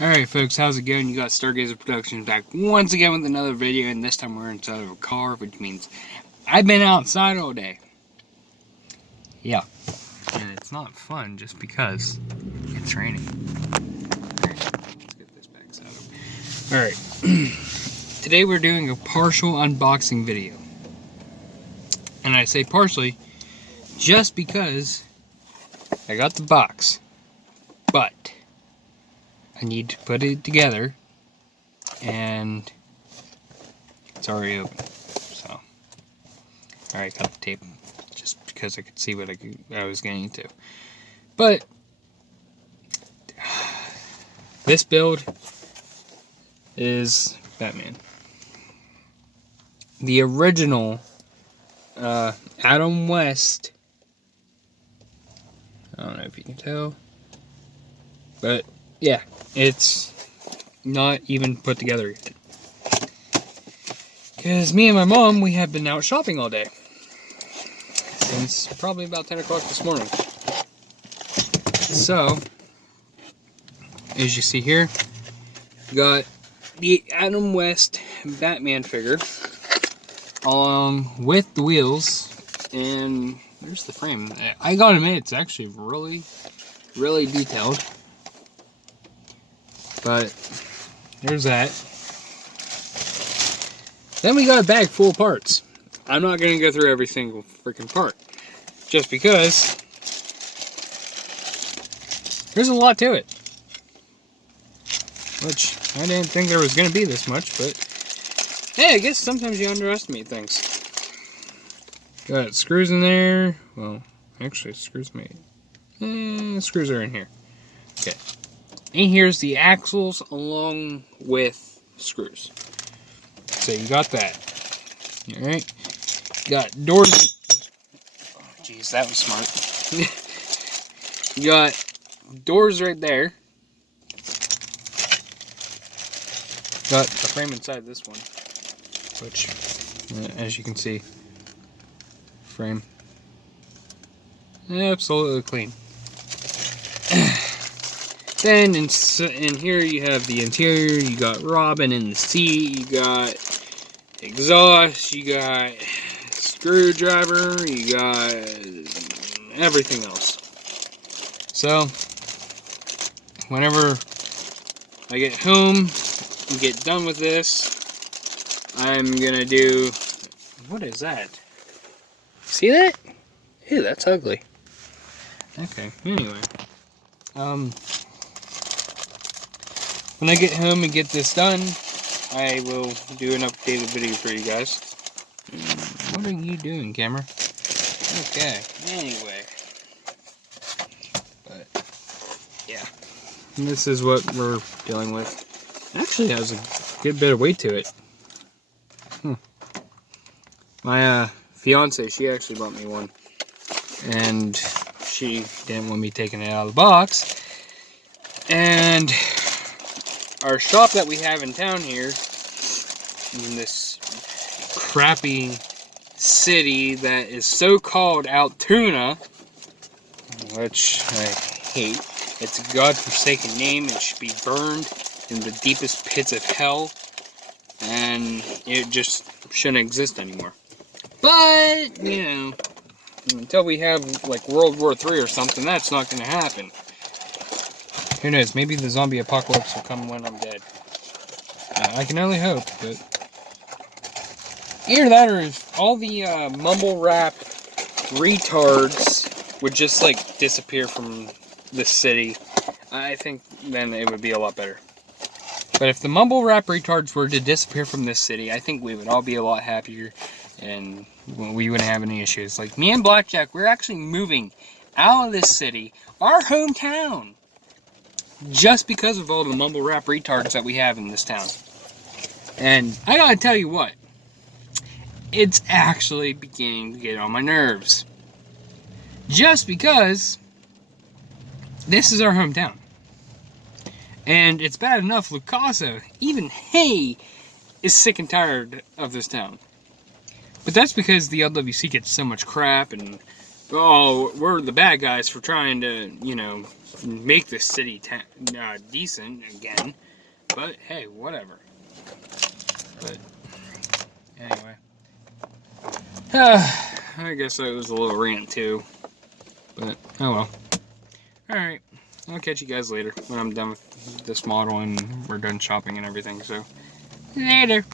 Alright folks, how's it going? You got Stargazer Productions back once again with another video, and this time we're inside of a car, which means I've been outside all day. Yeah. And it's not fun just because it's raining. Alright, let's get this back set up. Alright. Today we're doing a partial unboxing video. And I say partially just because I got the box. But I need to put it together, and it's already open. So, alright, got the tape just because I could see what I was getting into. But this build is Batman. The original Adam West. I don't know if you can tell, but yeah, it's not even put together yet. Because me and my mom, we have been out shopping all day. Since probably about 10 o'clock this morning. So, as you see here, we got the Adam West Batman figure, along with the wheels, and there's the frame. I gotta admit, it's actually really detailed. But there's that. Then we got a bag full of parts. I'm not going to go through every single freaking part, just because there's a lot to it. Which I didn't think there was going to be this much, but hey, I guess sometimes you underestimate things. Got screws in there. Well, actually, screws screws are in here. Okay. And here's the axles along with screws. So you got that. Alright. Got doors. Oh, jeez, that was smart. You got doors right there. Got a frame inside this one. Which, as you can see, frame. Absolutely clean. Then in here you have the interior. You got Robin in the seat. You got exhaust. You got screwdriver. You got everything else. So whenever I get home and get done with this, I'm gonna do. What is that? See that? Ew, that's ugly. Okay. Anyway. When I get home and get this done, I will do an updated video for you guys. What are you doing, camera? Okay, anyway. But, yeah. And this is what we're dealing with. It actually has a good bit of weight to it. My fiance, she actually bought me one. And she didn't want me taking it out of the box. And our shop that we have in town here, in this crappy city that is so-called Altoona, which I hate. It's a godforsaken name. It should be burned in the deepest pits of hell, and it just shouldn't exist anymore. But, you know, until we have, like, World War III or something, that's not going to happen. Who knows, maybe the zombie apocalypse will come when I'm dead. I can only hope, but either that or if all the mumble rap retards would just, like, disappear from this city, I think then it would be a lot better. But if the mumble rap retards were to disappear from this city, I think we would all be a lot happier, and we wouldn't have any issues. Like, me and Blackjack, we're actually moving out of this city, our hometown, just because of all the mumble rap retards that we have in this town. And I gotta tell you what, it's actually beginning to get on my nerves. Just because this is our hometown. And it's bad enough Lucasa, even he, is sick and tired of this town. But that's because the LWC gets so much crap, and oh, we're the bad guys for trying to, you know, make the city decent again. But hey, whatever. But anyway, I guess that was a little rant too. But oh well. All right, I'll catch you guys later when I'm done with this model and we're done shopping and everything. So later.